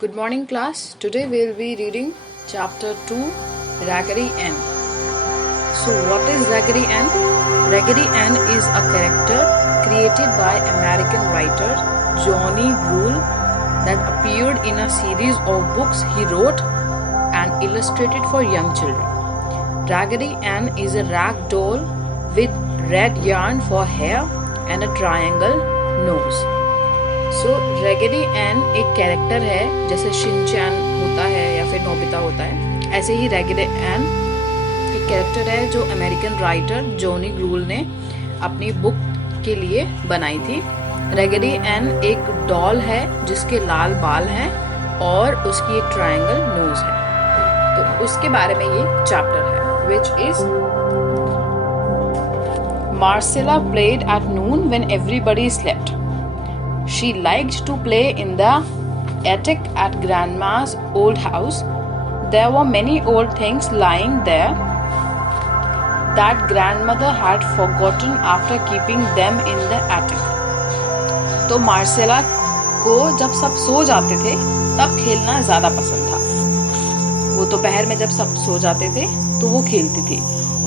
Good morning, class. Today we'll be reading chapter 2, Raggedy Ann. So, what is Raggedy Ann? Raggedy Ann is a character created by American writer Johnny Gruelle that appeared in a series of books he wrote and illustrated for young children. Raggedy Ann is a rag doll with red yarn for hair and a triangle nose. So Raggedy Ann एक character है, जैसे Shinchan होता है या फिर Nobita होता है, ऐसे ही रैगडी एन एक कैरेक्टर है जो अमेरिकन राइटर जॉनी ग्रूल ने अपनी बुक के लिए बनाई थी। रैगडी एन एक डॉल है जिसके लाल बाल हैं और उसकी एक ट्रायंगल नोज है। तो उसके बारे में ये चैप्टर है, which is Marcella played at noon when everybody slept. She liked to play in the attic at Grandma's old house. There were many old things lying there that Grandmother had forgotten after keeping them in the attic. तो मार्सेला को जब सब सो जाते थे तब खेलना ज़्यादा पसंद था। वो दोपहर में जब सब सो जाते थे तो वो खेलती थी।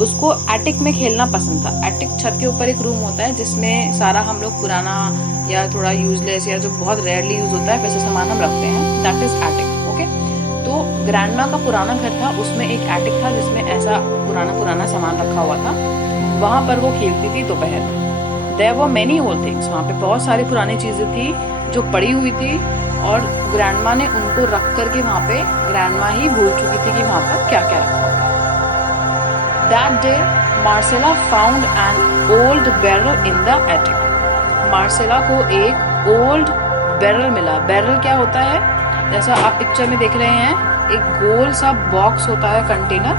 उसको एटिक में खेलना पसंद था। एटिक छत के ऊपर एक रूम होता है जिसमें सारा हम लोग पुराना या थोड़ा यूजलेस या जो बहुत रेयरली यूज होता है वैसे सामान हम रखते हैं, दैट इज एटिक. ओके, तो ग्रैंडमा का पुराना घर था, उसमें एक एटिक था जिसमें ऐसा पुराना सामान रखा हुआ था. वहाँ पर वो खेलती थी दोपहर में. There were many old things, वहाँ पे बहुत सारी पुरानी चीज़ें थी जो पड़ी हुई थी और ग्रैंडमा ने उनको रख करके वहाँ पे ग्रैंडमा ही भूल चुकी थी कि वहाँ पर क्या क्या रखा होगा. That day Marcella found an old barrel in the attic. Marcella को एक ओल्ड बैरल मिला. बैरल क्या होता है, जैसा आप पिक्चर में देख रहे हैं, एक गोल सा बॉक्स होता है, कंटेनर,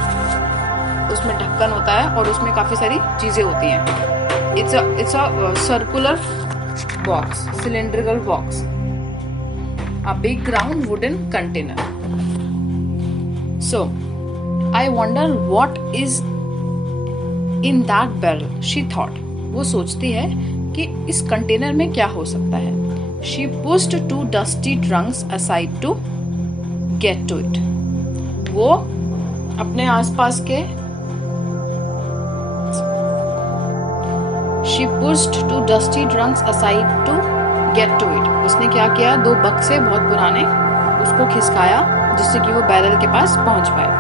उसमें ढक्कन होता है और उसमें काफ़ी सारी चीज़ें होती हैं. It's a circular box, cylindrical box, a big round wooden container. So I wonder what is in that barrel, she thought. वो सोचती है कि इस कंटेनर में क्या हो सकता है. She pushed two dusty trunks aside to get to it. वो अपने आसपास के She pushed two dusty trunks aside to get to it. उसने क्या किया, दो बक्से बहुत पुराने उसको खिसकाया जिससे कि वो बैरल के पास पहुंच पाए.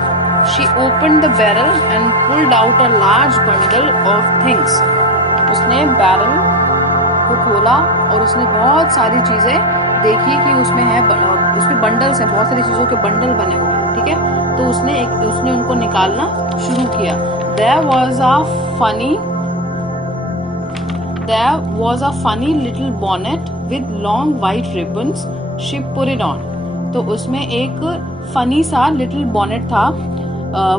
She opened the barrel and pulled out a large bundle of things. उसने बैरल को खोला और उसने बहुत सारी चीज़ें देखी कि उसमें है, उसमें बंडल्स हैं, बहुत सारी चीज़ों के बंडल बने हुए हैं. ठीक है, तो उसने उनको निकालना शुरू किया. There was a funny little bonnet with long white ribbons. She put it on. तो उसमें एक फनी सा लिटिल बॉनेट था.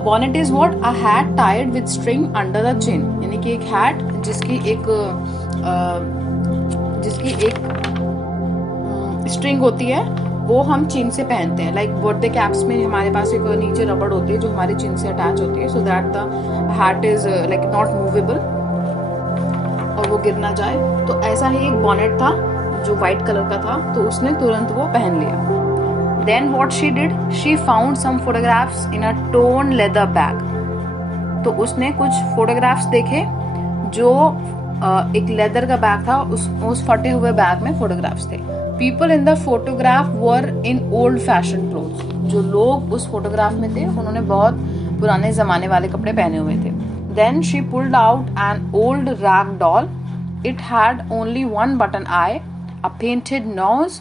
Bonnet is what, a hat tied with string under the chin. यानी कि एक हैट जिसकी एक स्ट्रिंग होती है, वो हम चिन से पहनते हैं. लाइक बर्थडे कैप्स में हमारे पास एक नीचे रबड़ होती है जो हमारी चिन से अटैच होती है, so that the hat is like not movable और वो गिर ना जाए. तो ऐसा ही एक बॉनेट था जो व्हाइट कलर का था, तो उसने तुरंत वो पहन लिया. Then what she did, she found some photographs in a torn leather bag. तो उसने कुछ फोटोग्राफ्स देखे जो एक लेदर का बैग था, उस फटे हुए बैग में फोटोग्राफ्स थे. People in the photograph were in old fashion clothes. जो लोग उस फोटोग्राफ में थे उन्होंने बहुत पुराने जमाने वाले कपड़े पहने हुए थे. Then she pulled out an old rag doll. It had only one button eye, a painted nose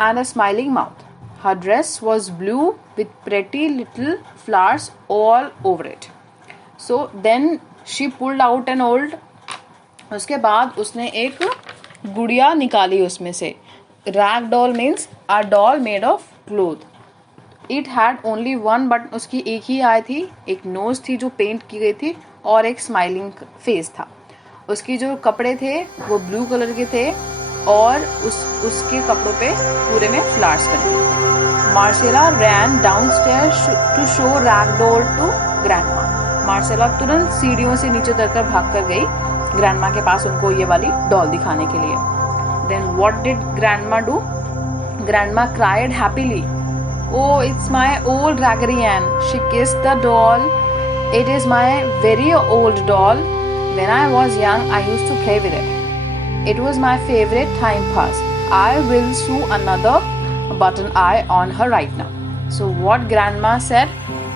and a smiling mouth. Her dress was blue with pretty little flowers all over it. So then she pulled out an old. उसके बाद उसने एक गुड़िया निकाली उसमें से. Rag doll means a doll made of cloth. It had only one but, उसकी एक ही आई थी, एक नोज थी जो पेंट की गई थी और एक स्माइलिंग फेस था. उसकी जो कपड़े थे वो ब्लू कलर के थे और उसके कपड़ों पे पूरे में फ्लावर्स बने हुए थे. Marcella ran downstairs to show rag doll to grandma. Marcella तुरंत सीढ़ियों से नीचे उतरकर भाग कर गई ग्रैंडमा के पास उनको ये वाली डॉल दिखाने के लिए. Then what did grandma do, grandma cried happily. Oh, it's my old Raggedy Ann. She kissed the doll. It is my very old doll. When I was young, I used to play with it. It was my favorite time pass. I will sew another button eye on her right now. So what grandma said?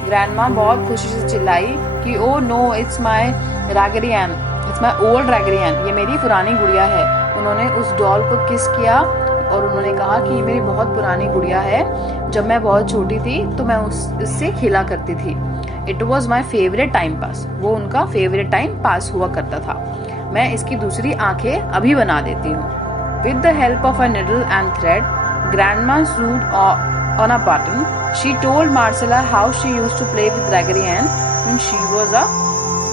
Grandma बहुत खुशी से चिल्लाई कि oh no, it's my Raggedy Ann. It's my old Raggedy Ann. ये मेरी पुरानी गुड़िया है. उन्होंने उस डॉल को किस किया और उन्होंने कहा कि ये मेरी बहुत पुरानी गुड़िया है. जब मैं बहुत छोटी थी तो मैं इससे खेला करती थी. It was my favourite time pass. वो उनका फेवरेट टाइम पास हुआ करता था. मैं इसकी दूसरी आंखें अभी बना देती हूँ. With the help of a needle and thread, grandma sewed on a button. She told Marcella how she used to play with Raggedy Ann when she was a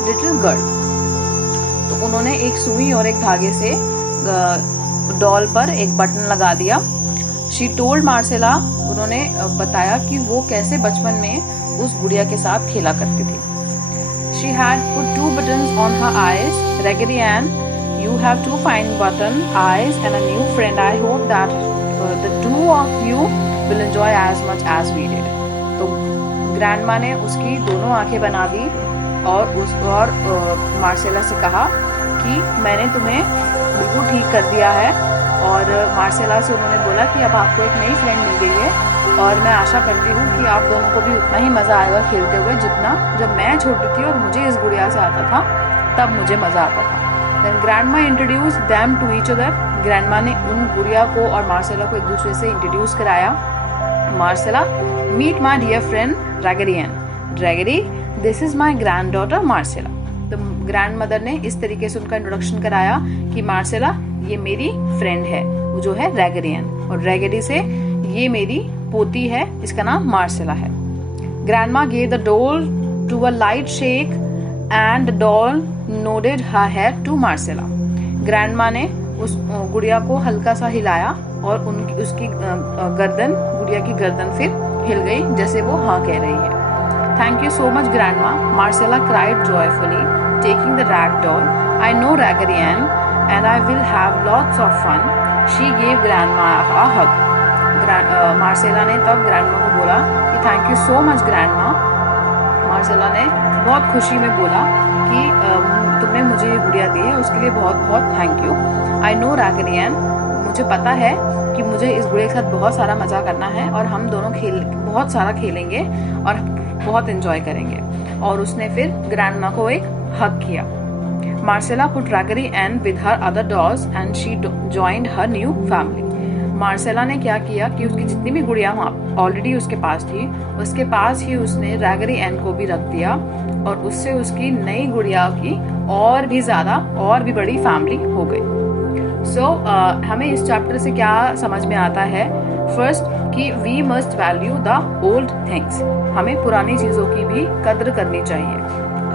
little girl. तो उन्होंने एक सुई और एक धागे से डॉल पर एक बटन लगा दिया. शी टोल्ड मार्सेला, उन्होंने बताया कि वो कैसे बचपन में उस गुड़िया के साथ खेला करती थी. She had put 2 buttons on her eyes. Raggedy Ann, you have 2 fine button eyes and a new friend. I hope that the 2 of you will enjoy as much as we did. तो grandma ने उसकी दोनों आंखें बना दी और मार्सेला से कहा कि मैंने तुम्हें बिल्कुल ठीक कर दिया है. और मार्सेला से उन्होंने बोला कि अब आपको एक नई फ्रेंड मिल गई है और मैं आशा करती हूँ कि आप दोनों को भी उतना ही मज़ा आएगा खेलते हुए जितना जब मैं छोटी थी और मुझे इस गुड़िया से आता था तब मुझे मज़ा आता था. Then grandma introduce them to each other. Grandma ने उन गुड़िया को और मार्सेला को एक दूसरे से इंट्रोड्यूस कराया. Marcella, meet my dear friend Raggedy Ann. Raggedy, this is my granddaughter Marcella. तो ग्रैंड मदर ने इस तरीके से उनका इंट्रोडक्शन कराया कि मार्सेला ये मेरी फ्रेंड है वो जो है Raggedy Ann, और Raggedy से ये मेरी पोती है, इसका नाम मार्सेला है. Grandma gave the doll to a light shake and the doll nodded her head to Marcella. Grandma ने उस गुड़िया को हल्का सा हिलाया और उसकी गुड़िया की गर्दन फिर हिल गई जैसे वो हाँ कह रही है. Thank you so much, Grandma. Marcella cried joyfully, taking the rag doll. I know Raggedy Ann, and I will have lots of fun. She gave Grandma a hug. Marcela ने तब ग्रैंडमा को बोला कि thank you so much grandma. Marcella ने बहुत खुशी में बोला कि तुमने मुझे ये गुड़िया दी है उसके लिए बहुत बहुत thank you. I know Raggedy Ann, मुझे पता है कि मुझे इस गुड़िया के साथ बहुत सारा मज़ा करना है और हम दोनों बहुत सारा खेलेंगे और बहुत एंजॉय करेंगे. और उसने फिर ग्रैंडमा को एक हग किया. Marcela put Raggedy Ann with her other dolls and she joined her new family. Marcela ने क्या किया कि उसकी जितनी भी गुड़िया ऑलरेडी उसके पास थी उसके पास ही उसने Raggedy Ann को भी रख दिया और उससे उसकी नई गुड़िया की और भी ज़्यादा और भी बड़ी फैमिली हो गई. हमें इस चैप्टर से क्या समझ में आता है? फर्स्ट कि we must value the old things. हमें पुरानी चीज़ों की भी कद्र करनी चाहिए.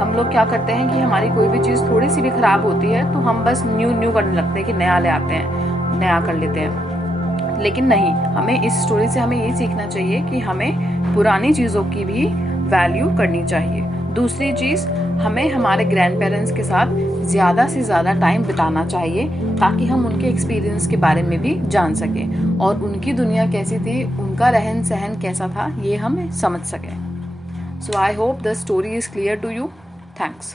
हम लोग क्या करते हैं कि हमारी कोई भी चीज़ थोड़ी सी भी ख़राब होती है तो हम बस न्यू करने लगते हैं कि नया ले आते हैं, नया कर लेते हैं. लेकिन नहीं, हमें इस स्टोरी से हमें ये सीखना चाहिए कि हमें पुरानी चीज़ों की भी वैल्यू करनी चाहिए. दूसरी चीज़, हमें हमारे ग्रैंड पेरेंट्स के साथ ज़्यादा से ज़्यादा टाइम बिताना चाहिए ताकि हम उनके एक्सपीरियंस के बारे में भी जान सकें और उनकी दुनिया कैसी थी, उनका रहन सहन कैसा था, ये हम समझ सकें. So I hope the story is clear to you. Thanks.